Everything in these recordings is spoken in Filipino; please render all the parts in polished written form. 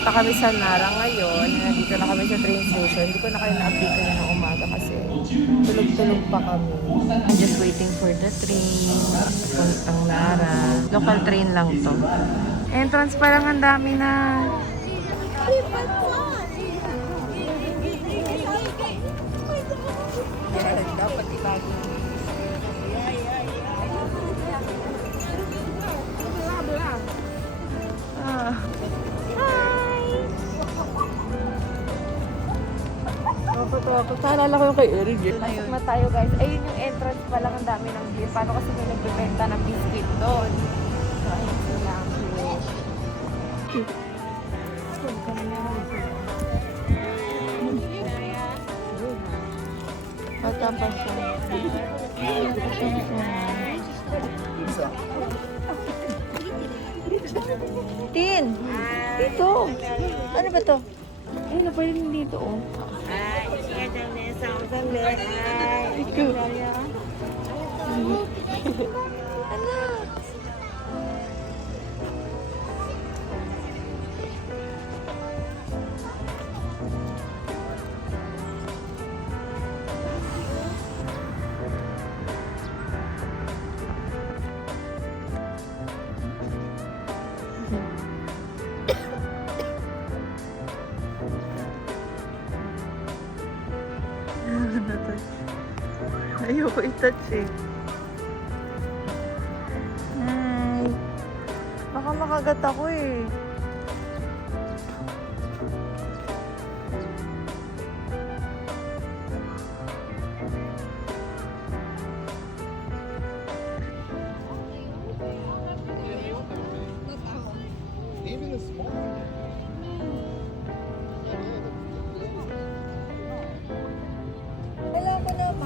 pumunta kami sa Nara ngayon. Nandito na kami sa train station. Hindi ko na kayo na-update kanina ng umaga kasi tulog-tulog pa kami. I'm just waiting for the train. Puntang Nara. Local train lang to. Entrance pa lang, ang dami na. Dapat itago. Ah. Hi! Ako. Naalala ko yung kay Eric. Pasok na tayo guys. Ayun yung entrance pa lang, ang dami ng beer. Paano kasi may nagbibenta ng biscuit doon? So ayun sila ang beer. Bata pa siya. Tin! Dito! Ano ba to? Ay, napalin dito oh. Ikaw. Ano? Ayoko i-touch eh. Hi. Baka makagat ako eh.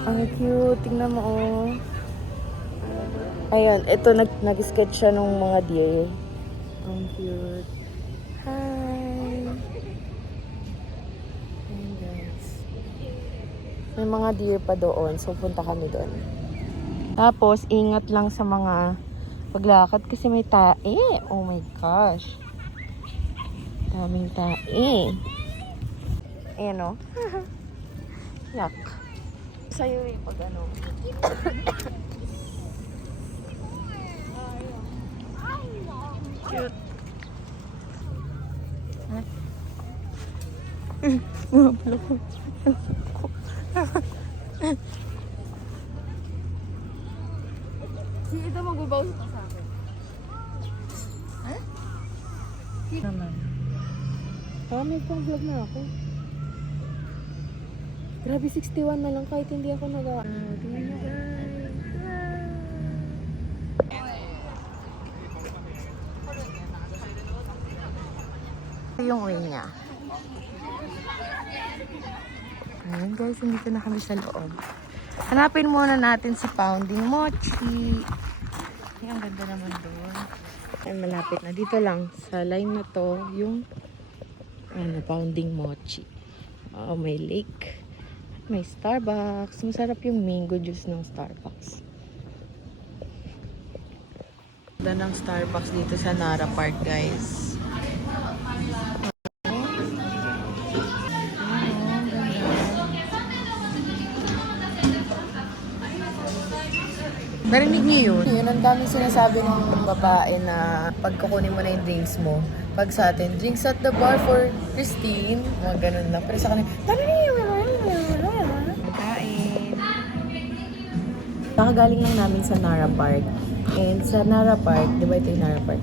Ang cute. Tingnan mo oh. Ayun, ito nag-sketch siya ng mga deer. Ang cute. Hi! Ayan guys. May mga deer pa doon, so punta kami doon. Tapos, ingat lang sa mga paglakad kasi may tae. Oh my gosh. Daming tae. Ayan oh. Yuck. Sa'yo eh, pag ano. Cute. Mabalo ko. Si ito magbabawas pa sa akin. Ha? Naman. May pang vlog na ako. Grabe, 61 na lang kahit hindi ako tingnan mo guys. Yung way niya. Ayan guys, nandito na kami sa loob. Hanapin muna natin si Pounding Mochi. Ay, ang ganda naman doon. Ay, malapit na. Dito lang, sa line na to, yung Pounding Mochi. Oh, may lake. May Starbucks. Masarap yung mango juice ng Starbucks. Ganda ng Starbucks dito sa Nara Park, guys. Narinig niyo yun? Yun, ang daming sinasabi ng babae na pag kukunin mo na yung drinks mo. Pag sa atin, drinks at the bar for Christine. Mga ganun lang. Pero sa kanila, kakagaling lang namin sa Nara Park. And sa Nara Park, di ba ito yung Nara Park?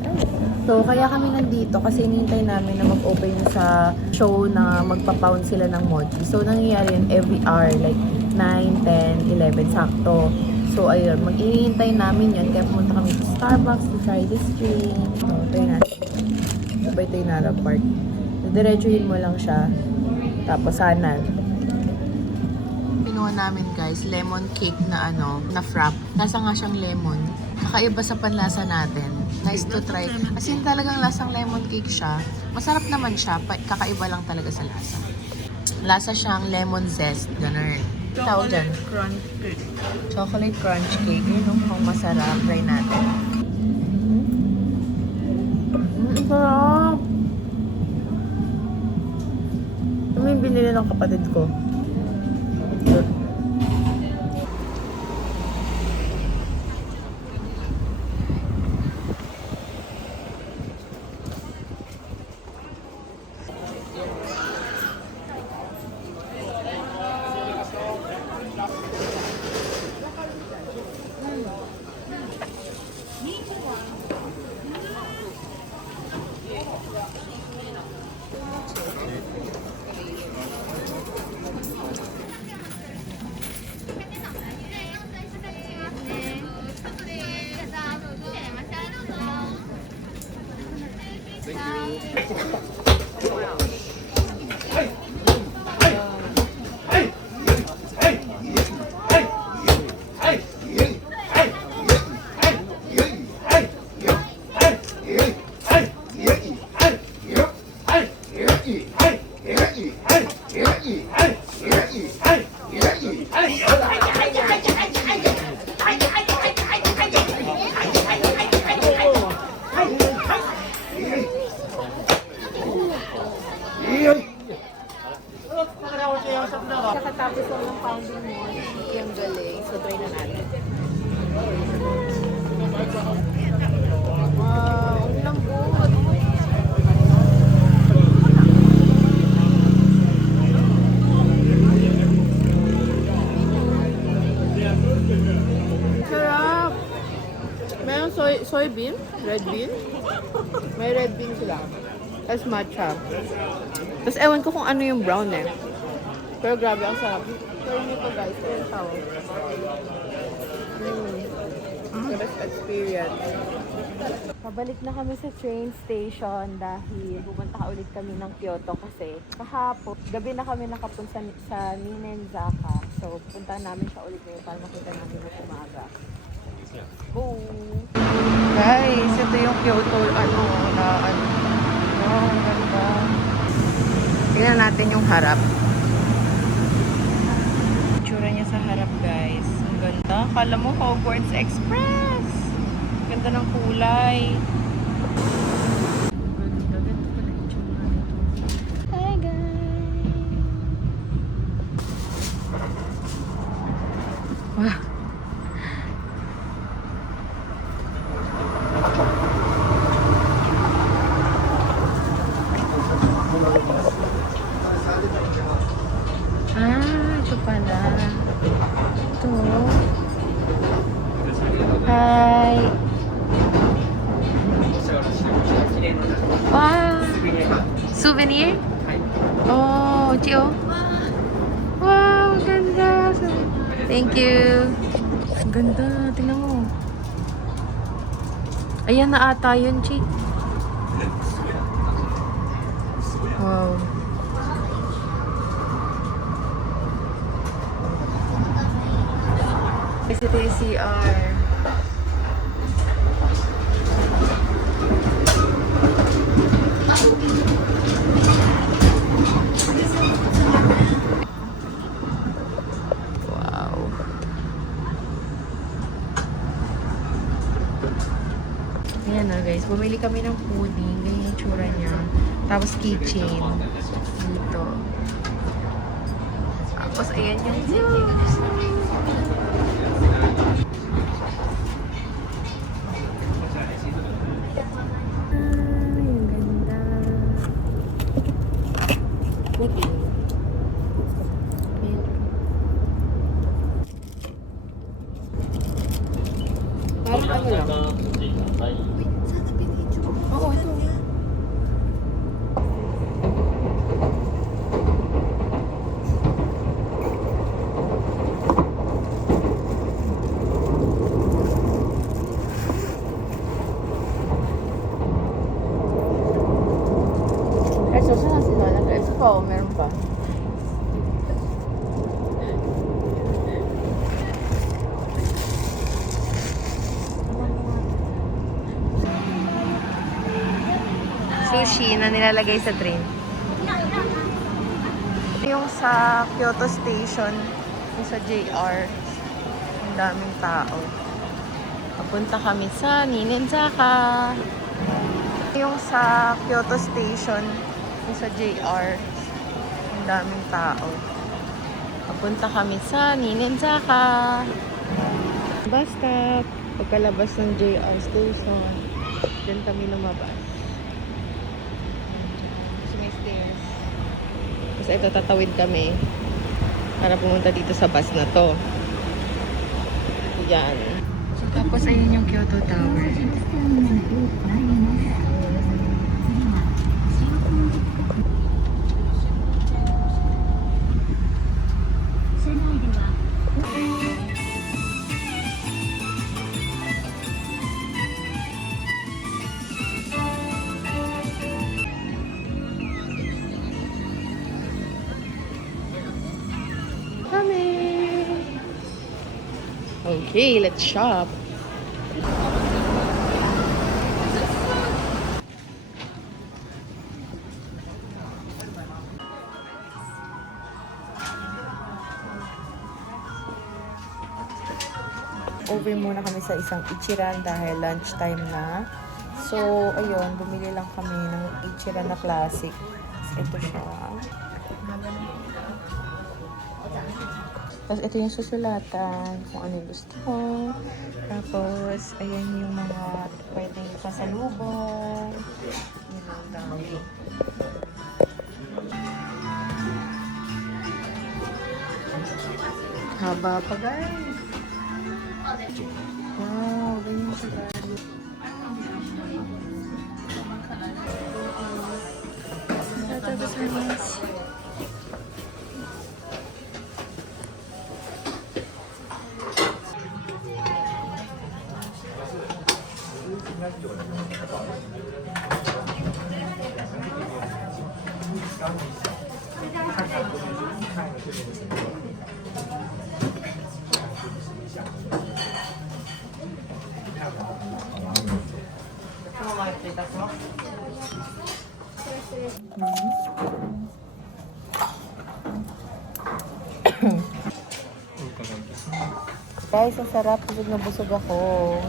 So, kaya kami nandito kasi hinihintay namin na mag-open sa show na magpa-pound sila ng mochi. So, nangyayari yun every hour, like 9, 10, 11, sakto. So, ayun, mag-ihintay namin yun. Kaya pumunta kami sa Starbucks to try this drink. So, ito yun natin. Di ba ito yung Nara Park? Diretsuhin mo lang siya. Tapos, sana. Pinuha namin guys, lemon cake na na frap. Lasa nga siyang lemon. Kakaiba sa panlasa natin. Nice to try. As in talagang lasang lemon cake siya. Masarap naman siya. Kakaiba lang talaga sa lasa. Lasa siyang lemon zest. Ganun. Tawag dyan. Crunch cake. Chocolate crunch cake. Yun ang masarap. Try natin. Sarap! ng kapatid ko. Kakatapos lang ng pounding mo, yung galing. So, try na natin. Wow, ang lambot. Sarap! Mayroong soybean, red bean. May red bean sila. Tapos matcha. Tapos ewan ko kung ano yung brown eh. Pero grabe, ang sarap. Try nyo to guys. Ito yung tao. The best experience. Pabalik na kami sa train station dahil pupunta ulit kami ng Kyoto kasi kahapon, gabi na kami nakapunta sa Ninenzaka. So, punta namin siya ulit ngayon para makita namin na umaga. Go! Guys, ito yung Kyoto, Oh, ang ganda. Tingnan natin yung harap. Itsura niya sa harap, guys. Ang ganda. Kala mo Hogwarts Express. Ganda ng kulay. Ganda pala itsura nito. Hi, guys! Wow! Ito pala. Ito. Hi. Wow. Souvenir? Oh, Chio. Wow, ganda. Thank you. Ang ganda. Tingnan mo. Ayan na ata yun, Chi. Wow. Ito yung CR. Wow. Ayan na guys, bumili kami ng pudding. Ganyan yung tsura niya. Tapos keychain. Dito. Tapos ayan yung view. Parang ano lang. Oo, ito. Eso, saan sila? Eso pa, meron pa. Sushi na nilalagay sa train. Yung sa Kyoto Station, yung sa JR, ang daming tao. Papunta kami sa Ninenzaka. Yung sa Kyoto Station, yung sa JR, ang daming tao. Papunta kami sa Ninenzaka. Bus stop. Pagkalabas ng JR station, dyan kami lumabas. Tapos may stairs. Tapos ito, tatawid kami para pumunta dito sa bus na to. Yan. Tapos ayun yung Kyoto Tower. Okay, let's shop. Over muna kami sa isang Ichiran dahil lunchtime na. So, ayun, bumili lang kami ng Ichiran na classic. Ito siya. Tapos ito yung susulatan kung ano yung gusto ko. Tapos, ayan yung mga pwedeng pasalubong. Yun ang dami. Haba pa, guys. Wow, ganyan siya, guys. Tapos, guys. Guys, ang sarap. Busog na busog ako.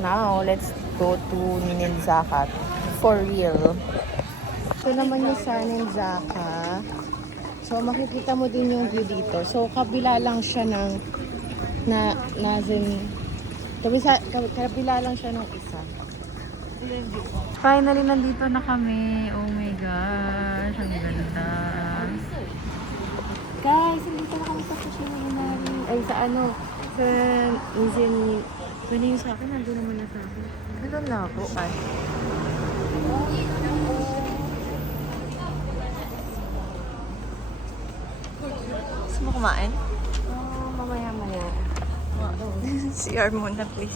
Now, let's go to Ninenzaka. For real. Ito naman yung sa Ninenzaka. So, makikita mo din yung view dito. So, kabila lang siya ng kabila lang siya ng isa. Finally, nandito na kami. Oh my gosh. Ang ganda. Guys, nandito na kami sa Fushimi. Ay, sa ano? Sa Nizen. Kung yung sa akin, nandun naman na sa akin. Nandun na ako. Ay. Gusto mo kumain? Mamaya-maya. CR muna, please.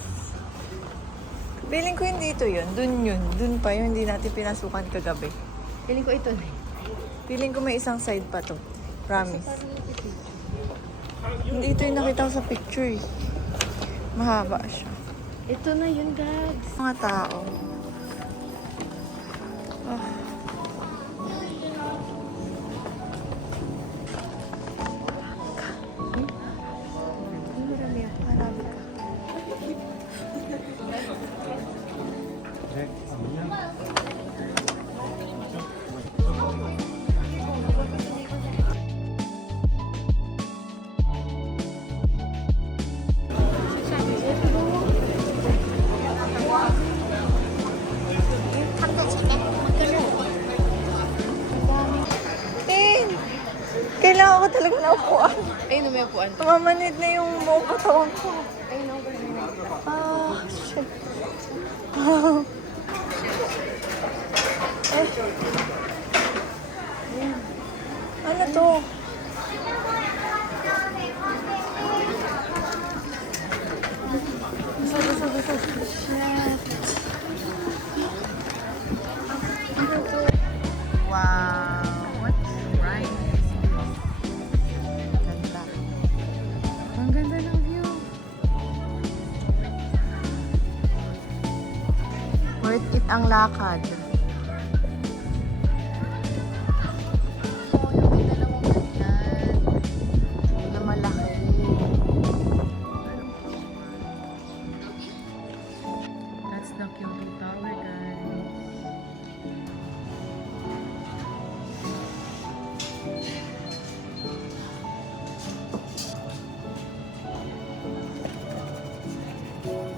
Feeling ko hindi ito yun. Dun yun. Dun pa yun. Hindi natin pinasukan kagabi. Feeling ko ito na. Feeling ko may isang side pa to. Promise. Hindi ito yung nakita ko sa picture eh. Mahaba siya. Ito na yun, guys. Mga tao. Oh. Marami ako. Marami ka. Kailangan ko talaga na upuan. Ayun, may upuan. Mamanid na yung buong katawan ko. Ayun, ako. Ah, shit. Wow. Ano to? Shit. Wow. What's right? Ganda. Ang ganda ng view. Worth it ang lakad. The Kyoto Tower, guys. yung